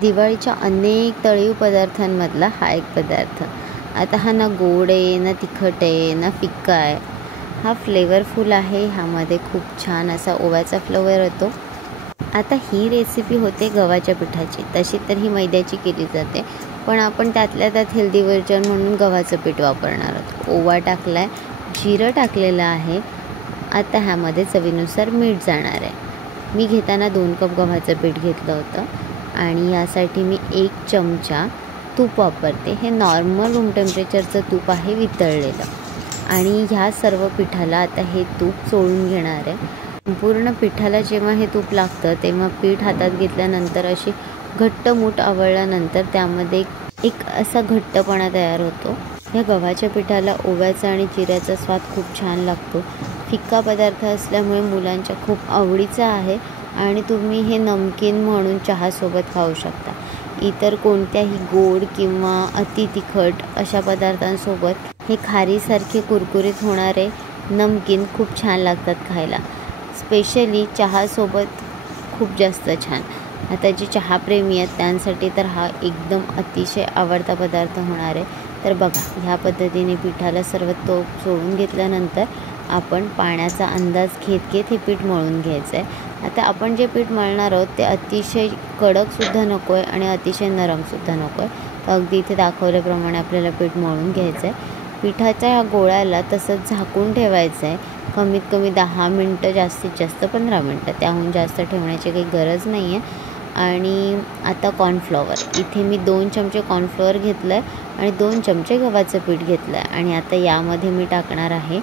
दिवाळीच्या अनेक तळीव पदार्थांमधला हा एक पदार्थ. आता हा ना गोड आहे, ना तिखट आहे, ना फिक्का आहे. हा फ्लेवरफुल आहे. ह्यामध्ये खूप छान असा ओव्याचा फ्लेवर येतो. आता ही रेसिपी होते गव्हाच्या पिठाची. तशी तर ही मैद्याची केली जाते, पण आपण त्यातल्या त्यात हेल्दी व्हर्जन म्हणून गव्हाचं पीठ वापरणार आहोत. ओवा टाकला आहे, जिरं टाकलेलं आहे. आता ह्यामध्ये चवीनुसार मीठ जाणार आहे. मी घेताना 2 कप गव्हाचं पीठ घेतलं होतं आणि यासाठी मी 1 चमचा तूप वापरते. हे नॉर्मल रूम टेम्परेचरचं तूप आहे, वितळलेलं. आणि ह्या सर्व पिठाला आता हे तूप चोळून घेणार आहे. पूर्ण पिठाला जेव्हा हे तूप लागतं तेव्हा पीठ हातात घेतल्यानंतर अशी घट्ट मूठ आवळल्यानंतर त्यामध्ये एक असा घट्टपणा तयार होतो. या गव्हाच्या पिठाला ओव्याचा आणि जिऱ्याचा स्वाद खूप छान लागतो. फिक्का पदार्थ असल्यामुळे मुलांच्या खूप आवडीचा आहे आणि तुम्ही हे नमकीन म्हणून चहासोबत खाऊ शकता. इतर कोणत्याही गोड किंवा अति तिखट अशा पदार्थांसोबत हे खारीसारखे कुरकुरीत होणारे नमकीन खूप छान लागतात खायला. स्पेशली चहासोबत खूप जास्त छान. आता जे चहाप्रेमी आहेत त्यांसाठी तर हा एकदम अतिशय आवडता पदार्थ होणार आहे. तर बघा, ह्या पद्धतीने पिठाला सर्व तो सोडून घेतल्यानंतर आपण पाण्याचा अंदाज घेत हे पीठ मळून घ्यायचं आहे. आता आपण जे पीठ मळणार आहोत ते अतिशय कडकसुद्धा नको आहे आणि अतिशय नरमसुद्धा नको आहे. तर अगदी इथे दाखवल्याप्रमाणे आपल्याला पीठ मळून घ्यायचं आहे. पिठाच्या ह्या गोळ्याला तसंच झाकून ठेवायचं आहे. कमीत कमी 10 मिनटं, जास्तीत जास्त 15 मिनटं. त्याहून जास्त ठेवण्याची काही गरज नाही आहे. आणि आता कॉर्नफ्लॉवर, इथे मी 2 चमचे कॉर्नफ्लॉवर घेतलं आहे आणि 2 चमचे गव्हाचं पीठ घेतलं आहे. आणि आता यामध्ये मी टाकणार आहे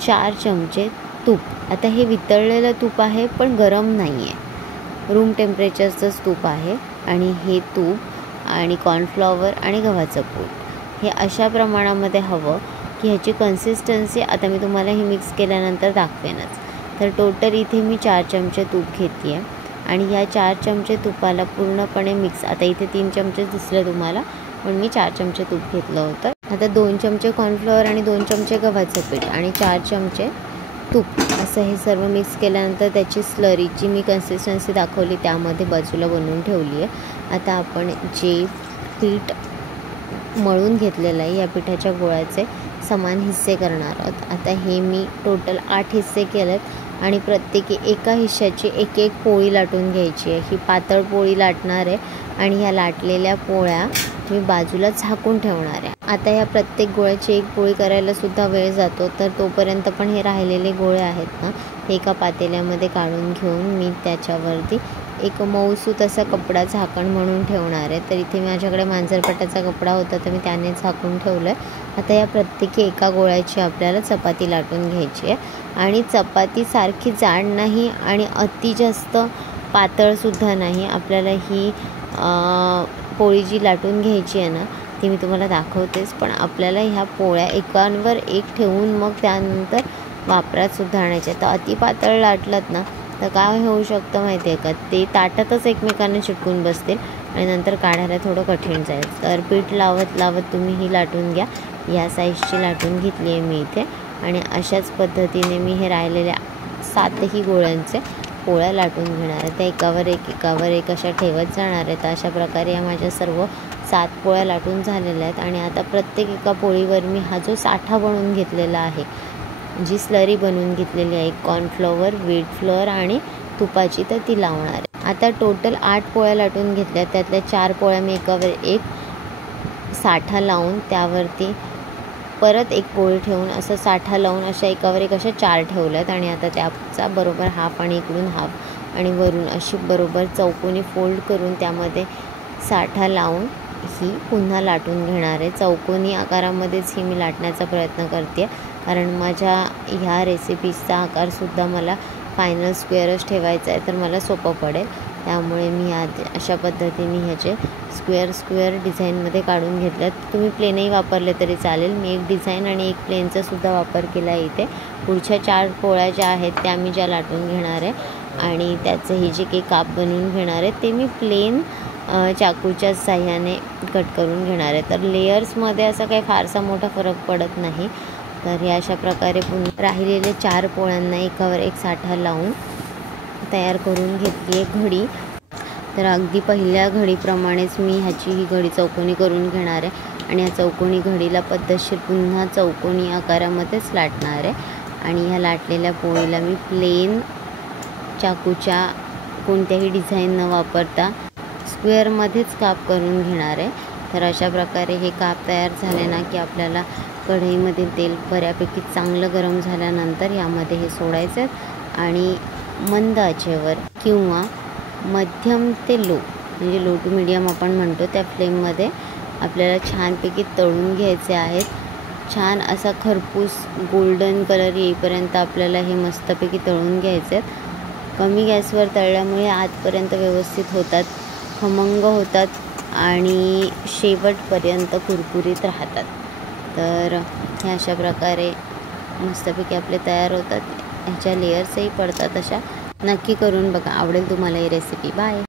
4 चमचे तूप. आता हे वितळलेलं तूप आहे, पण गरम नाही आहे, रूम टेम्परेचरचंच तूप आहे. आणि हे तूप आणि कॉर्नफ्लॉवर आणि गव्हाचं पीठ हे अशा प्रमाणामध्ये हवं की ह्याची कन्सिस्टन्सी आता मी तुम्हाला हे मिक्स केल्यानंतर दाखवेनच. तर टोटल इथे मी 4 चमचे तूप घेते आहे आणि ह्या 4 चमचे तुपाला पूर्णपणे मिक्स. आता इथे 3 चमचे दिसले तुम्हाला, पण मी 4 चमचे तूप घेतलं होतं. आता 2 चमचे कॉर्नफ्लॉवर आणि 2 चमचे गव्हाचं पीठ आणि 4 चमचे तूप असं हे सर्व मिक्स केल्यानंतर त्याची स्लरीची मी कन्सिस्टन्सी दाखवली त्यामध्ये बाजूला बनवून ठेवली आहे. आता आपण जे पीठ मळून घेतलेलं आहे या पिठाच्या गोळ्याचे समान हिस्से करणार आहोत. आता हे मी टोटल 8 हिस्से केलेत आणि प्रत्येकी एका हिश्श्याची एक एक पोळी लाटून घ्यायची आहे. ही पातळ पोळी लाटणार आहे आणि ह्या लाटलेल्या पोळ्या मी बाजूला झाकून ठेवणार आहे. आता ह्या प्रत्येक गोळ्याची एक पोळी करायला सुद्धा वेळ जातो, तर तोपर्यंत पण हे राहिलेले गोळे आहेत ना, हे एका पातेल्यामध्ये काढून घेऊन मी त्याच्यावरती एक मऊसूत असा कपडा झाकण म्हणून ठेवणार आहे. तर इथे माझ्याकडे मांजरपटाचा कपडा होता तर मी त्याने झाकून ठेवलं आहे. आता या प्रत्येकी एका गोळ्याची आपल्याला चपाती लाटून घ्यायची आहे आणि चपाती सारखी जाड नाही आणि अति जास्त पातळसुद्धा नाही. आपल्याला ही पोळी जी लाटून घ्यायची आहे ना ती मी तुम्हाला दाखवतेच, पण आपल्याला ह्या पोळ्या एकांवर एक ठेवून मग त्यानंतर वापरात सुद्धा आणायच्या. तर अति पातळ लाटलात ना तर काय होऊ शकतं माहिती आहे का, ते ताटातच एकमेकांना चिटकून बसतील आणि नंतर काढायला थोडं कठीण जाईल. तर पीठ लावत लावत तुम्ही ही लाटून घ्या. या साईजची लाटून घेतली आहे मी इथे आणि अशाच पद्धतीने मी हे राहिलेल्या 7ही गोळ्यांचे पोळ्या लाटून घेणार आहे. त्या एकावर एक अशा ठेवत जाणार आहेत. अशा प्रकारे या माझ्या सर्व 7 पोळ्या लाटून झालेल्या आहेत. आणि आता प्रत्येक एका पोळीवर मी हा जो साठा बनवून घेतलेला आहे, जी स्लरी बनवून घेतलेली आहे कॉर्नफ्लॉवर, व्हीट फ्लोअर आणि तुपाची, तर ती लावणार आहे. आता टोटल 8 पोळ्या लाटून घेतल्या, त्यातल्या 4 पोळ्या मी एकावर एक साठा लावून त्यावरती परत एक पोळी ठेवून असं साठा लावून अशा एकावर एक अशा 4 ठेवल्यात. आणि आता त्याचा बरोबर हाफ आणि इकडून हाफ आणि वरून अशी बरोबर चौकोनी फोल्ड करून त्यामध्ये साठा लावून ही पुन्हा लाटून घेणार आहे. चौकोनी आकारामध्येच ही मी लाटण्याचा प्रयत्न करते कारण माझ्या ह्या रेसिपीजचा आकारसुद्धा मला फायनल स्क्वेअरच ठेवायचा आहे, तर मला सोपं पडेल. त्यामुळे मी अशा पद्धतीने ह्याचे स्क्वेअर डिझाईनमध्ये काढून घेतल्यात. तुम्ही प्लेनही वापरले तरी चालेल. मी एक डिझाईन आणि एक प्लेनचासुद्धा वापर केला आहे इथे. पुढच्या 4 पोळ्या ज्या आहेत त्या मी ज्या लाटून घेणार आहे आणि त्याचं हे जे काही काप बनवून घेणार आहे ते मी प्लेन चाकूच्या साह्याने कट करून घेणार आहे. तर लेयर्समध्ये असा काही फारसा मोठा फरक पडत नाही. तर हे अशा प्रकारे पुन्हा राहिलेले 4 पोळ्यांना एकावर एक साठा लावून तयार करून घेतली आहे घडी. तर अगदी पहिल्या घडीप्रमाणेच मी ह्याची ही घडी चौकोनी करून घेणार आहे आणि या चौकोनी घडीला पद्धतशीर पुन्हा चौकोनी आकारामध्येच लाटणार आहे. आणि ह्या लाटलेल्या पोळीला मी प्लेन चाकूच्या कोणत्याही डिझाईन न वापरता स्क्वेअरमध्येच काप करून घेणार आहे. तर अशा प्रकारे हे काप तयार झाले ना की आपल्याला कढईमधील तेल बऱ्यापैकी चांगलं गरम झाल्यानंतर यामध्ये हे सोडायचं आणि मंद आचेवर किंवा मध्यम ते लो म्हणजे लो टू मीडियम आपण म्हणतो त्या फ्लेममध्ये आपल्याला छानपैकी तळून घ्यायचे आहेत. छान असा खरपूस गोल्डन कलर येईपर्यंत आपल्याला हे मस्तपैकी तळून घ्यायचे आहेत. कमी गॅसवर तळल्यामुळे आतपर्यंत व्यवस्थित होतात, खमंग होतात आणि शेवटपर्यंत कुरकुरीत राहतात. तर हे अशा प्रकारे मस्तपैकी आपले तयार होतात. ह्याच्या लेयर्सही पडतात. अशा नक्की करून बघा, आवडेल तुम्हाला ही रेसिपी. बाय.